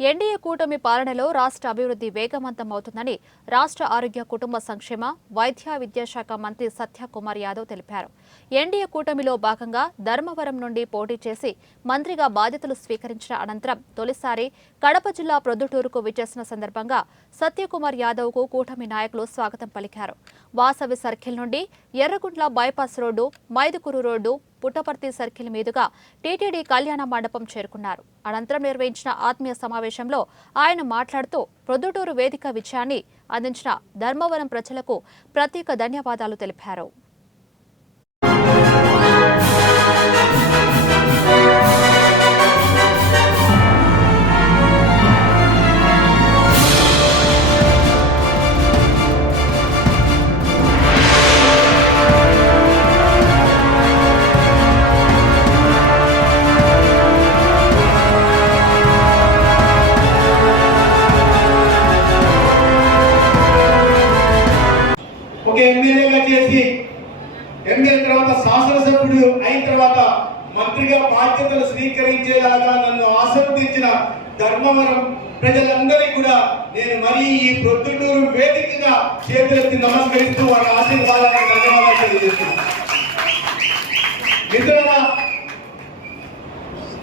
NDA కూటమి పాలనలో రాష్ట్ర అభివృద్ధి వేగవంతం అవుతుందని రాష్ట్ర ఆరోగ్య కుటుంబ సంక్షేమ వైద్య విద్యాశాఖ మంత్రి సత్యకుమార్ యాదవ్ తెలిపారు. ఎన్డీఏ కూటమిలో భాగంగా ధర్మవరం నుండి పోటీ చేసి మంత్రిగా బాధ్యతలు స్వీకరించిన అనంతరం తొలిసారి కడప జిల్లా ప్రొద్దుటూరుకు విచ్చేసిన సందర్భంగా సత్యకుమార్ యాదవ్కు కూటమి నాయకులు స్వాగతం పలికారు. వాసవి సర్కిల్ నుండి Yerraguntla bypass road, Mydukur road, Puttaparthi circle మీదుగా టీటీడీ కళ్యాణ మండపం చేరుకున్నారు. అనంతరం నిర్వహించిన ఆత్మీయ సమావేశంలో ఆయన మాట్లాడుతూ ప్రొద్దుటూరు వేదిక విజయాన్ని అందించిన ధర్మవరం ప్రజలకు ప్రత్యేక ధన్యవాదాలు తెలిపారు. ఎమ్మెల్యేగా చేసి ఎమ్మెల్యే తర్వాత శాసనసభ్యుడు అయిన తర్వాత మంత్రిగా బాధ్యతలు స్వీకరించేలాగా నన్ను ఆశీర్వదించిన ధర్మవరం ప్రజలందరికీ కూడా నేను మరీ ఈ ప్రొద్దుటూరు వేదికగా చేతులెత్తి నమస్కరిస్తూ వారి ఆశీర్వాదాలకు ధన్యవాదాలు తెలియజేస్తున్నాను. మిత్రులారా,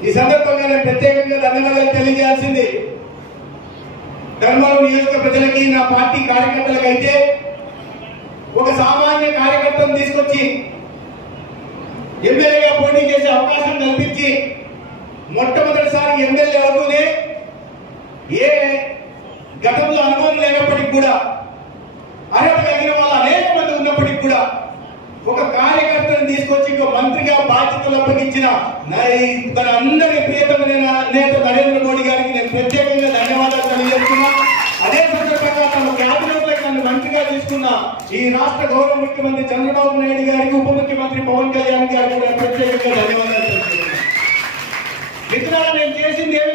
ఈ సందర్భంగా నేను ప్రత్యేకంగా ధన్యవాదాలు తెలియజేయాల్సింది ధర్మవరం నియోజక ప్రజలకి, నా పార్టీ కార్యకర్తలకు. అయితే ఒక సామాన్య కార్యకర్తను తీసుకొచ్చి ఎమ్మెల్యేగా పోటీ చేసే అవకాశం కల్పించి మొట్టమొదటిసారి ఎమ్మెల్యే అవుతూనే ఏ గతంలో అనుభవం లేనప్పటికీ కూడా అర్హత కలిగిన వాళ్ళు అనేక మంది ఉన్నప్పటికీ కూడా ఒక కార్యకర్తను తీసుకొచ్చి ఒక మంత్రిగా బాధ్యతలు అప్పగించిన మన అందరి ప్రియతమ నేత నరేంద్ర మోడీ గారికి నేను ప్రత్యేకంగా ధన్యవాదాలు తెలియజేస్తున్నా. అదే సందర్భంగా తమ క్యాబినెట్ నన్ను మంత్రిగా తీసుకున్న ఈ రాష్ట్ర గౌరవ ముఖ్యమంత్రి చంద్రబాబు నాయుడు గారికి, ఉప ముఖ్యమంత్రి పవన్ కళ్యాణ్ గారికి కూడా ప్రత్యేకంగా ధన్యవాదాలు తెలుపుతున్నాను. మిత్రులారా, నేను చేసింది ఏమి